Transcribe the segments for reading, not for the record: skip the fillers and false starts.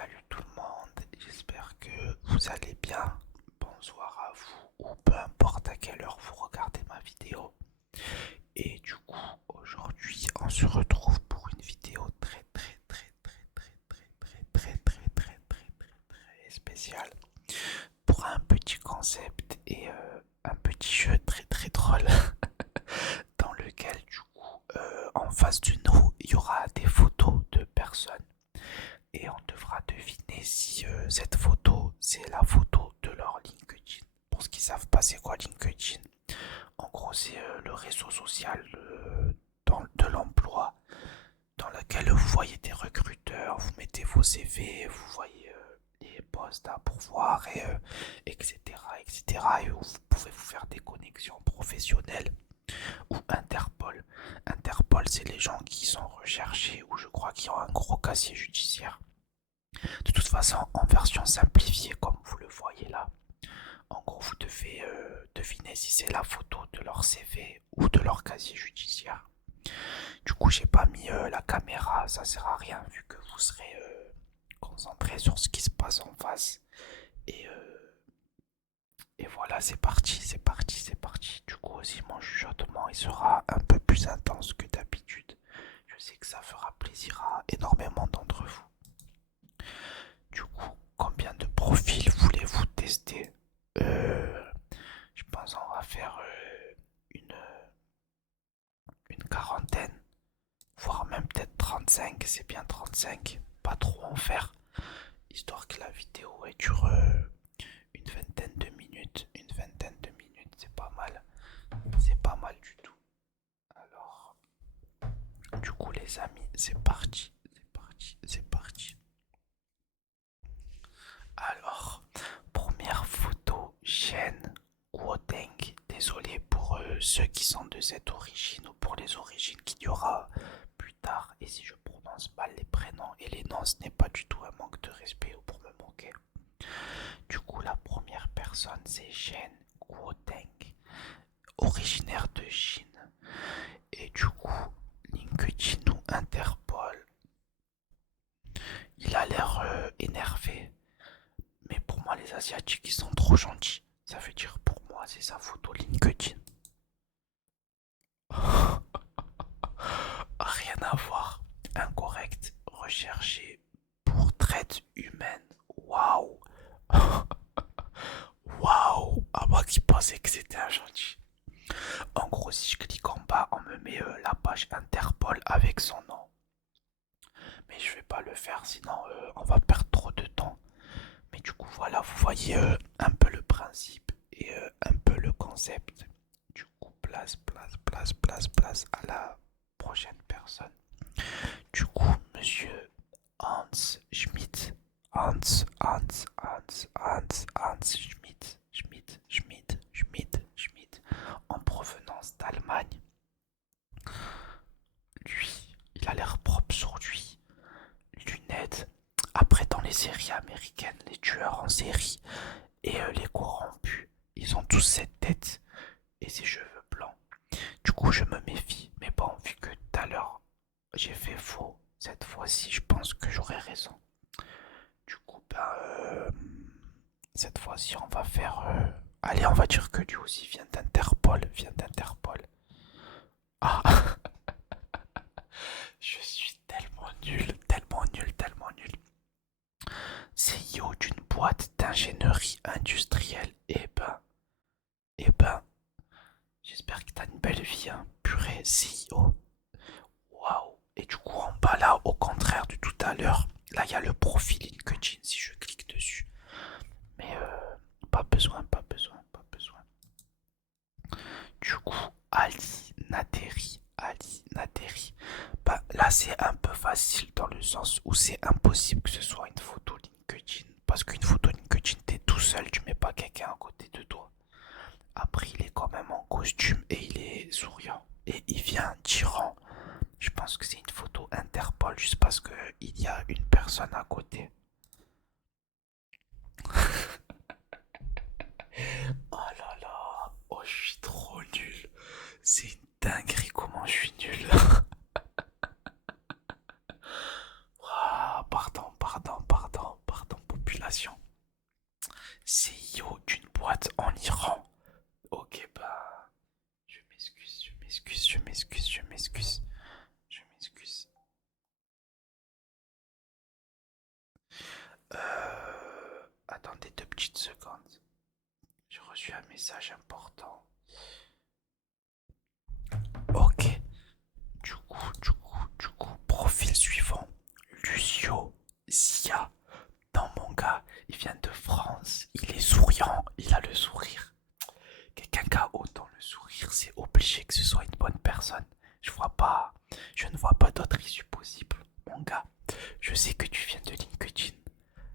Salut tout le monde, j'espère que vous allez bien. Bonsoir à vous, ou peu importe à quelle heure vous regardez ma vidéo. Et du coup, aujourd'hui, on se retrouve pour une vidéo très spéciale. Pour un petit concept et un petit jeu très drôle. Dans lequel, du coup, en face de nous, il y aura des photos de personnes et on devra deviner si cette photo c'est la photo de leur LinkedIn. Pour ceux qui savent pas c'est quoi LinkedIn, en gros c'est le réseau social de l'emploi dans lequel vous voyez des recruteurs, vous mettez vos CV, vous voyez les postes à pourvoir et etc. Et vous pouvez vous faire des connexions professionnelles ou Interpol. Interpol c'est les gens qui sont recherchés ou je crois qui ont un gros casier judiciaire. De toute façon, en version simplifiée, comme vous le voyez là, en gros, vous devez deviner si c'est la photo de leur CV ou de leur casier judiciaire. Du coup, j'ai pas mis la caméra, ça sert à rien vu que vous serez concentré sur ce qui se passe en face. Et, euh, et voilà, c'est parti. Du coup, aussi, mon chuchotement, il sera un peu plus intense que d'habitude. Je sais que ça fera plaisir à énormément d'entre vous. Du coup, combien de profils voulez-vous tester? Je pense qu'on va faire une quarantaine, voire même peut-être 35. C'est bien 35, pas trop en faire, histoire que la vidéo elle dure une vingtaine de minutes. Une vingtaine de minutes, c'est pas mal du tout. Alors, du coup, les amis, c'est parti. Alors, première photo, Shen Guoteng. Désolé pour ceux qui sont de cette origine ou pour les origines qu'il y aura plus tard. Et si je prononce mal les prénoms et les noms, ce n'est pas du tout un manque de respect ou pour me moquer. Du coup, la première personne, c'est Shen Guoteng, originaire de Chine. Et du coup, LinkedIn ou Interpol, il a l'air énervé. Mais pour moi, les Asiatiques, ils sont trop gentils. Ça veut dire pour moi, c'est sa photo LinkedIn. Rien à voir. Incorrect. Recherché pour traite humaine. Waouh. Waouh. À moi qui pensais que c'était un gentil. En gros, si je clique en bas, on me met la page Interpol avec son nom. Mais je vais pas le faire, sinon on va perdre trop de temps. Mais du coup, voilà, vous voyez un peu le principe et un peu le concept. Du coup, place à la prochaine personne. Du coup, monsieur Hans Schmidt. Hans Schmidt. En provenance d'Allemagne. Lui, il a l'air propre sur lui. Lunettes. Après, dans les séries américaines, les tueurs en série et les corrompus, ils ont tous cette tête et ces cheveux blancs. Du coup, je me méfie. Mais bon, vu que tout à l'heure j'ai fait faux, cette fois-ci, je pense que j'aurai raison. Du coup, cette fois-ci, on va faire. Allez, on va dire que lui aussi vient d'Interpol. Ah, je suis tellement nul. CEO d'une boîte d'ingénierie industrielle. Eh ben, j'espère que t'as une belle vie, hein. Purée, CEO. Waouh. Et du coup, en bas là, au contraire de tout à l'heure, là, il y a le profil LinkedIn si je clique dessus. Mais pas besoin. Du coup, Ali Naderi. Bah, là, c'est un peu facile dans le sens où c'est impossible que ce soit une photo LinkedIn. Parce qu'une photo LinkedIn, t'es tout seul, tu mets pas quelqu'un à côté de toi. Après, il est quand même en costume et il est souriant. Et il vient tirant. Je pense que c'est une photo Interpol juste parce qu'il y a une personne à côté. Oh là là, oh je suis trop nul. C'est une dinguerie comment je suis nul. Ah, pardon. population. CEO d'une boîte en Iran. Ok, bah, je m'excuse, je m'excuse, je m'excuse, je m'excuse, je m'excuse. Attendez 2 petites secondes. J'ai reçu un message important. Ok, profil suivant. Lucio Zia. Non, mon gars, il vient de France. Il est souriant, il a le sourire. Quelqu'un qui a autant le sourire, c'est obligé que ce soit une bonne personne. Je ne vois pas d'autre issue possible. Mon gars, je sais que tu viens de LinkedIn.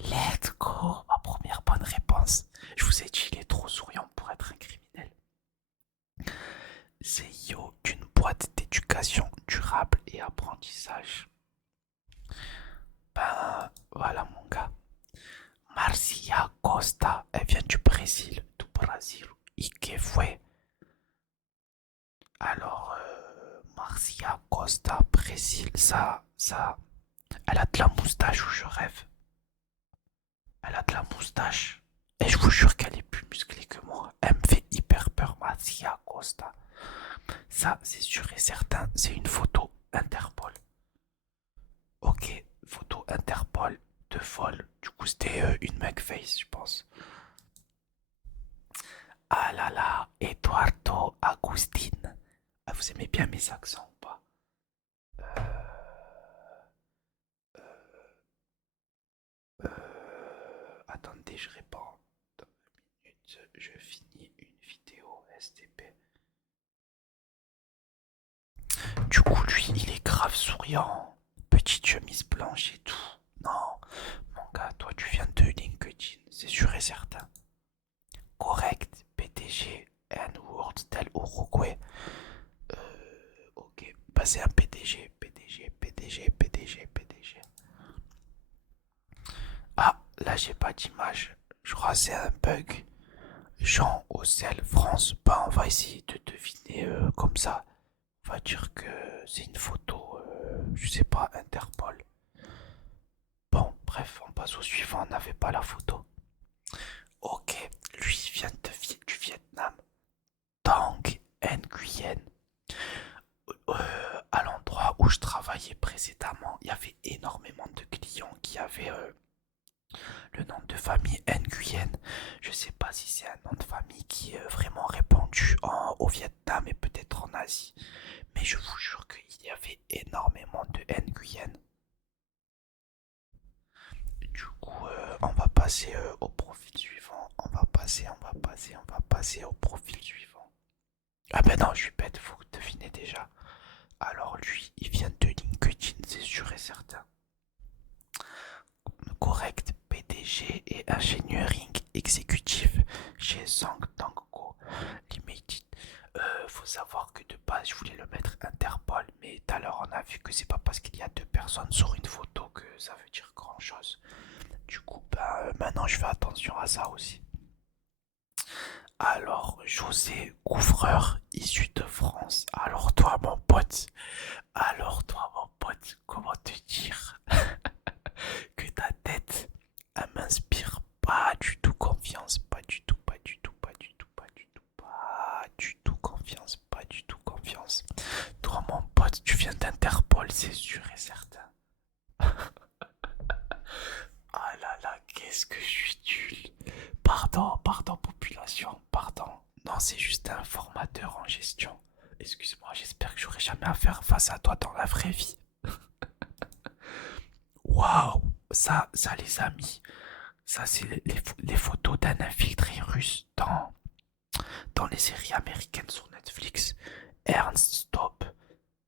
Let's go, ma première bonne réponse. Je vous ai dit, il est trop souriant pour être un criminel. CEO d'une boîte d'éducation durable et apprentissage. Ben voilà mon gars. Marcia Costa, elle vient du Brésil, du Brésil. Et que fue? Alors, Marcia Costa, Brésil, ça, elle a de la moustache ou je rêve. Elle a de la moustache. Et je vous jure qu'elle est plus musclée que moi. Elle me fait hyper peur, Marcia Costa. Ça, c'est sûr et certain, c'est une photo Interpol. Ok, photo Interpol de folle. Du coup, c'était une face, je pense. Ah là là, Eduardo Agustin. Ah, vous aimez bien mes accents ou pas? Attendez, je réponds. Dans 2 minutes, je finis une vidéo STP. Du coup, lui, il est grave souriant. Petite chemise blanche et tout. Non, mon gars, toi, tu viens de LinkedIn, c'est sûr et certain. Correct, PDG, N-Word, tel Uruguay. Ok, bah c'est un PDG, PDG, PDG, PDG, PDG. Ah, là, j'ai pas d'image. Je crois que c'est un bug. Jean Ocel France. Bah, on va essayer de deviner comme ça. On va dire que c'est une photo, je sais pas, Interpol. Bon, bref, on passe au suivant, on n'avait pas la photo. Ok, lui vient du Vietnam. Tang Nguyen. À l'endroit où je travaillais précédemment, il y avait énormément de clients qui avaient le nom de famille Nguyen. Je sais pas si c'est un nom de famille qui est vraiment répandu au Vietnam et peut-être en Asie. Mais je vous jure qu'il y avait énormément de Nguyen. Du coup, on va passer au profil suivant. On va passer au profil suivant. Ah ben non, je suis bête, vous devinez déjà. Alors lui, il vient de LinkedIn, c'est sûr et certain. Correct, PDG et engineering exécutif chez Zhangdanggo Limited. Faut savoir que de base, je voulais le mettre Interpol, mais tout à l'heure, on a vu que c'est pas parce qu'il y a 2 personnes sur une photo que ça veut dire grand chose. Du coup, bah, maintenant, je fais attention à ça aussi. Alors, José, couvreur issu de France. Alors toi, mon pote, comment te dire que ta tête, elle m'inspire pas du tout confiance, pas du tout, pas du tout, pas du tout, pas du tout, pas du tout confiance, pas du tout confiance. Toi, mon pote, tu viens d'Interpol, c'est sûr et certain. Ah là là, qu'est-ce que je suis nul. Pardon, pardon, population, pardon. Non, c'est juste un formateur en gestion. Excuse-moi, j'espère que j'aurai jamais à faire face à toi dans la vraie vie. Waouh, ça les amis, ça c'est les photos d'un infiltré russe dans les séries américaines sur Netflix. Ernst Stop,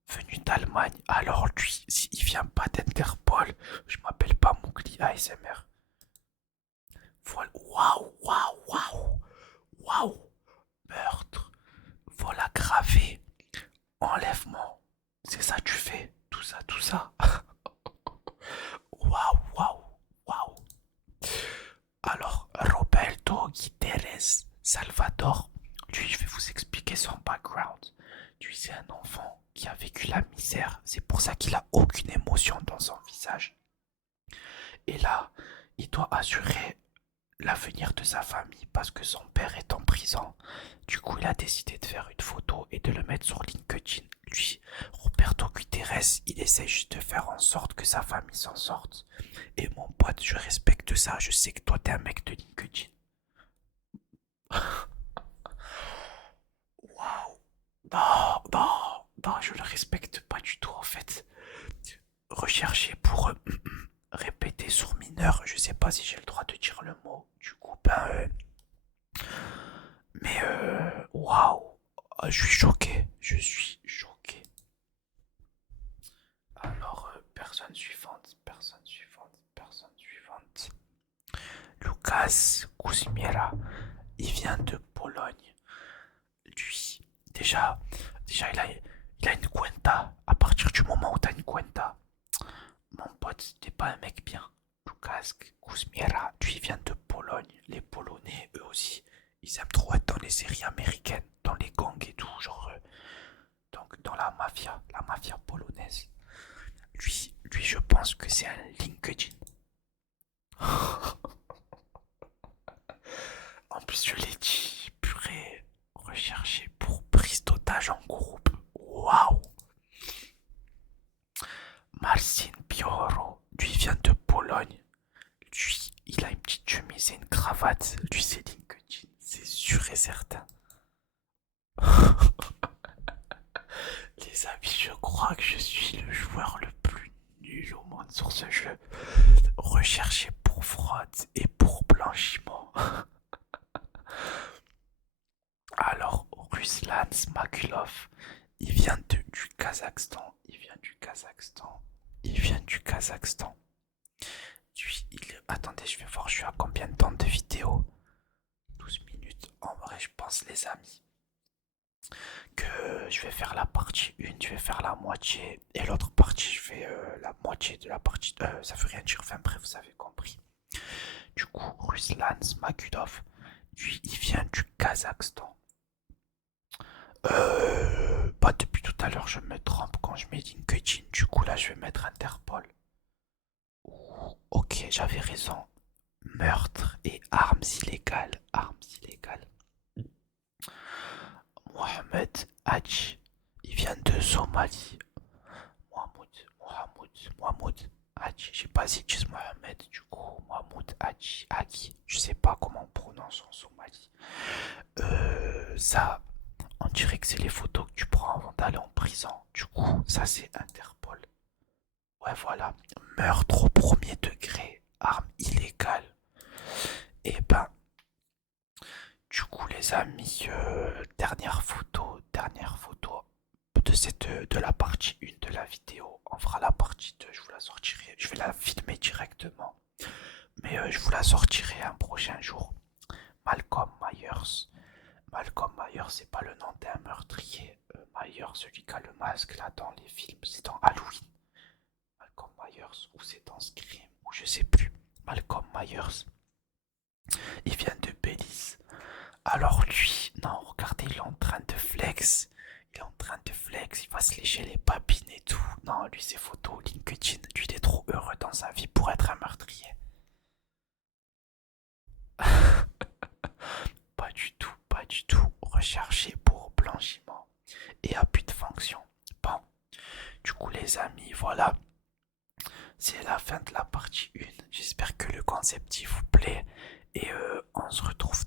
venu d'Allemagne. Alors lui, s'il vient pas d'Interpol, je m'appelle pas Mougli ASMR. Voilà, waouh, waouh, waouh, waouh, meurtre, vol aggravé, enlèvement. C'est ça que tu fais, tout ça, tout ça. Waouh, waouh, waouh. Alors, Roberto Guterres Salvador, lui, je vais vous expliquer son background. Lui, c'est un enfant qui a vécu la misère. C'est pour ça qu'il a aucune émotion dans son visage. Et là, il doit assurer l'avenir de sa famille parce que son père est en prison. Du coup, il a décidé de faire une photo et de le mettre sur LinkedIn. Lui, Roberto Guterres, il essaie juste de faire en sorte que sa famille s'en sorte. Et mon pote, je respecte ça. Je sais que toi, t'es un mec de LinkedIn. Waouh. Non, non, non, je le respecte pas du tout en fait. Rechercher pour répéter sur mineur, je sais pas si j'ai le droit de dire le mot. Du coup, mais waouh, je suis choqué, je suis choqué. Alors, personne suivante, personne suivante, personne suivante. Lucas Kuzmiera, il vient de Pologne. Lui, déjà il a une cuenta. À partir du moment où t'as une cuenta, mon pote, t'es pas un mec bien. Lucas Kuzmiera, lui, vient de Pologne. Les Polonais, eux aussi, ils aiment trop être dans les séries américaines, dans les gangs et tout, genre, donc dans la mafia polonaise. Lui, je pense que c'est un LinkedIn. En plus, je l'ai dit, purée, recherché pour prise d'otage en groupe. Waouh! Marcin Pioro, lui vient de Pologne. Lui, il a une petite chemise et une cravate. Lui, c'est LinkedIn, c'est sûr et certain. Les amis, je crois que je suis le joueur le plus nul au monde sur ce jeu. Recherché pour fraude et pour blanchiment. Alors, Ruslan Smakulov, il vient du Kazakhstan. Il vient du Kazakhstan. Il vient du Kazakhstan. Attendez, je vais voir, je suis à combien de temps de vidéo? 12 minutes. En vrai, je pense, les amis, que je vais faire la partie 1, je vais faire la moitié, et l'autre partie, je fais la moitié de la partie. Ça veut rien dire, enfin bref, vous avez compris. Du coup, Ruslan Smakulov, lui, il vient du Kazakhstan. Pas depuis tout à l'heure, je me trompe quand je mets LinkedIn. Du coup, là, je vais mettre Interpol. Ouh, ok, j'avais raison. Meurtre et armes illégales. Armes illégales. Mohamed Hadji. Il vient de Somalie. Mohamed Hadji. Je sais pas si tu dis Mohamed, du coup, Mohamed Hadji. Hadji. Je sais pas comment on prononce en Somalie. Ça, on dirait que c'est les photos que tu prends avant d'aller en prison. Du coup, ça c'est Interpol. Ouais, voilà. Meurtre au premier degré, arme illégale. Et ben, du coup, les amis, dernière photo de la partie 1 de la vidéo. On fera la partie 2, je vous la sortirai. Je vais la filmer directement. Mais je vous la sortirai un prochain jour. Malcolm Myers. Malcolm Myers, c'est pas le nom d'un meurtrier. Myers, celui qui a le masque là dans les films, c'est dans Halloween. Malcolm Myers, ou c'est dans Scream, ou je sais plus. Malcolm Myers, il vient de Belize. Alors lui, non, regardez, il est en train de flex. Il est en train de flex, il va se lécher les papines et tout. Non, lui, c'est photo LinkedIn. Lui, il est trop heureux dans sa vie pour être un meurtrier. Pas du tout, pas du tout. Recherché pour blanchiment et abus de fonction. Bon, du coup, les amis, voilà. C'est la fin de la partie 1. J'espère que le concept il vous plaît. Et on se retrouve